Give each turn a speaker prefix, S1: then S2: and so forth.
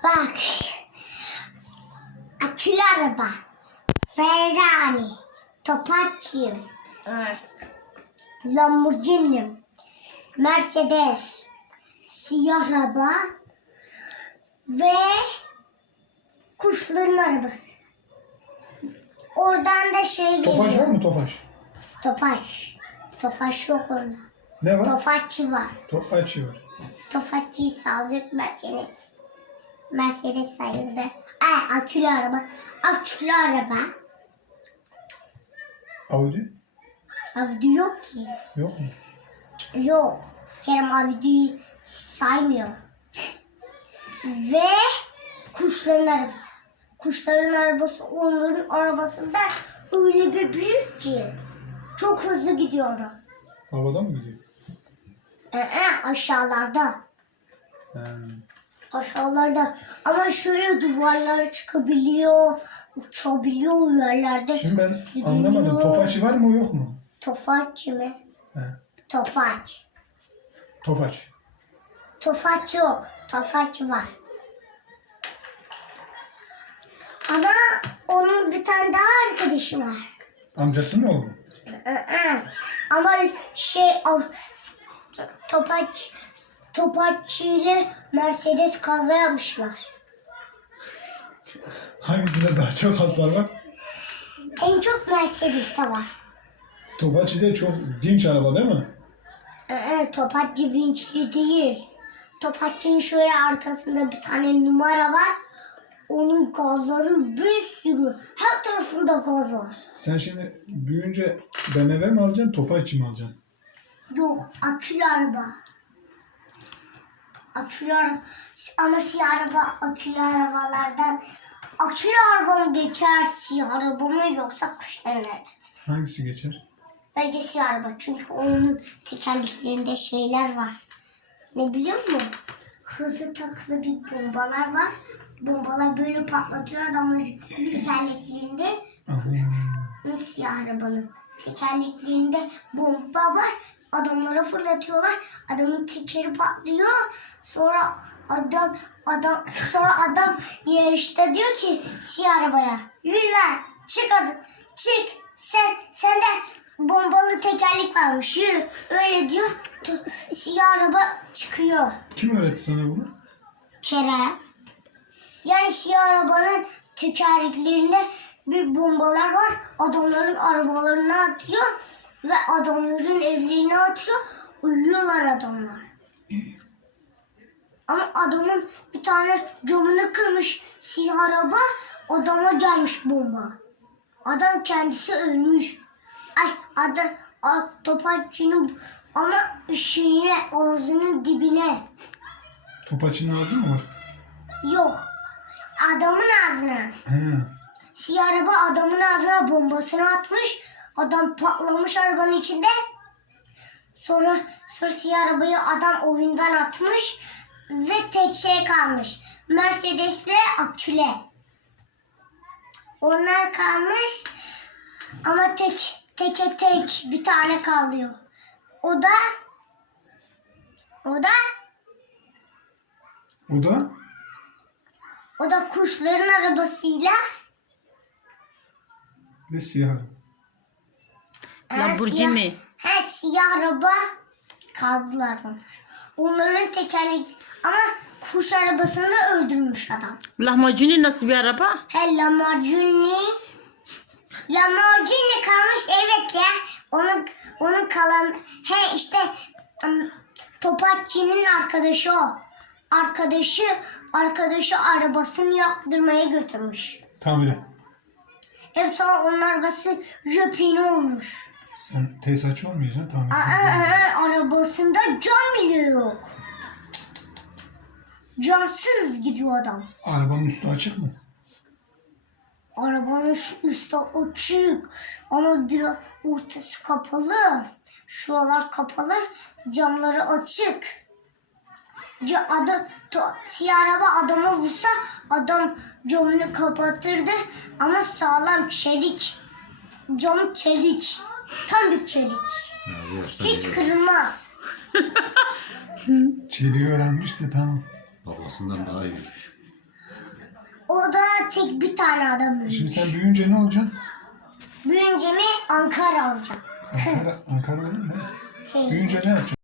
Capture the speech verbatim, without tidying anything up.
S1: Bak. Akülü araba. Ferrari. Topaççı. Lamborghini. Mercedes. Siyah araba. Ve kuşların arabası. Oradan da şey geliyor.
S2: Tofaş var mı Tofaş?
S1: Tofaş. Tofaş yok onda.
S2: Ne var?
S1: Tofaşçı var.
S2: Tofaşçı var.
S1: Tofaşçıyı saldık Mercedes. Mercedes sayıldı. Ay akülü araba. Akülü araba.
S2: Audi?
S1: Audi yok ki.
S2: Yok mu?
S1: Yok. Kerem Audi'yi saymıyor. Ve kuşların arabası. Kuşların arabası onların arabasında öyle bir büyük ki. Çok hızlı gidiyor o.
S2: Havada mı gidiyor?
S1: Ee, aşağılarda.
S2: He.
S1: Aşağılarda. Ama şöyle duvarlara çıkabiliyor. Uçabiliyor yerlerde.
S2: Şimdi ben
S1: Gidiyor.
S2: anlamadım. Tofaşçı var mı yok mu?
S1: Tofaş mı?
S2: He.
S1: Tofaş.
S2: Tofaş.
S1: Tofaş yok. Tofaş var. Ama onun bir tane daha arkadaşı var.
S2: Amcası mı oğlu?
S1: Ee, Ama şey Topaç Topaççı ile Mercedes kaza yapmışlar.
S2: Hangisinde daha çok hasar var?
S1: En çok Mercedes'te var.
S2: Tofaşçı de çok dinç araba değil mi?
S1: Ee, Topaççı vinçli değil. Topaççı'nın şöyle arkasında bir tane numara var. Onun gazları bir sürü. Her tarafında gaz var.
S2: Sen şimdi büyüyünce B M W mi alacaksın, Tofaşçı mı alacaksın?
S1: Yok, akülü araba. Akülü araba. Ama siyah araba akülü arabalardan. Akülü araba mı geçer, siyah araba mı yoksa kuşların arabası?
S2: Hangisi geçer?
S1: Bence siyah araba. Çünkü onun tekerleklerinde şeyler var. Ne biliyor musun? Hızlı takılı bir bombalar var. Bombalar böyle patlatıyor adamların tekerleklerinde.
S2: Aha.
S1: Siyah arabanın tekerleklerinde bomba var. Adamlara fırlatıyorlar. Adamın tekeri patlıyor. Sonra adam adam sonra adam yarışta diyor ki siyah arabaya yürü lan çık hadi çık sen sende bombalı tekerlek varmış yürü öyle diyor. Siyah araba çıkıyor.
S2: Kim öğretti sana bunu?
S1: Kerem. Yani siyah arabanın tekerleklerinde bir bombalar var. Adamların arabalarına atıyor ve adamların evlerine atıyor. Uyuyorlar adamlar. Ama adamın bir tane camını kırmış siyah araba. Adama gelmiş bomba. Adam kendisi ölmüş. Ay adam Topaççı'nın ama şeyine ağzının dibine.
S2: Topaç'ın ağzı mı var?
S1: Yok. Adamın ağzına.
S2: He.
S1: Siyah araba adamın ağzına bombasını atmış. Adam patlamış arabanın içinde. Sonra, sonra siyah arabayı adam oyundan atmış. Ve tek şey kalmış. Mercedes'le aküle. Onlar kalmış. Ama tek teke tek bir tane kalıyor. O da o da
S2: O da?
S1: o da kuşların arabasıyla
S2: Bir de siyah araba.
S3: Lamborghini.
S1: Siyah, he, siyah araba kaldılar onlar. Onların tekerlek ama kuş arabasını da öldürmüş adam.
S3: Lahmacuni nasıl bir araba?
S1: He Lamborghini. Lamborghini kalmış evet ya. Onun onun kalan he işte um, Topaççı'nın arkadaşı o. Arkadaşı arkadaşı arabasını yaptırmaya götürmüş.
S2: Tamire.
S1: Hep sonra onun arabası jöpini olmuş.
S2: Sen tesisatçı olmayacaksın tamir.
S1: Aa, arabasında cam bile yok. Camsız gidiyor adam.
S2: Arabanın üstü açık mı?
S1: Arabanın şu üstü açık ama biraz ortası kapalı. Şuralar kapalı, camları açık. Ca adam, to, siyah araba adama vursa adam camını kapatırdı ama sağlam çelik. Cam çelik. Tam bir çelik. Hiç kırılmaz.
S2: Çeliği öğrenmişse tamam.
S4: Babasından daha iyi.
S1: bir, bir tane adam ölmüş.
S2: Şimdi sen büyüyünce ne olacaksın?
S1: Büyünce mi Ankara alacağım.
S2: Ankara, Ankara olur mu?
S1: Hey.
S2: Büyüyünce ne yapacaksın?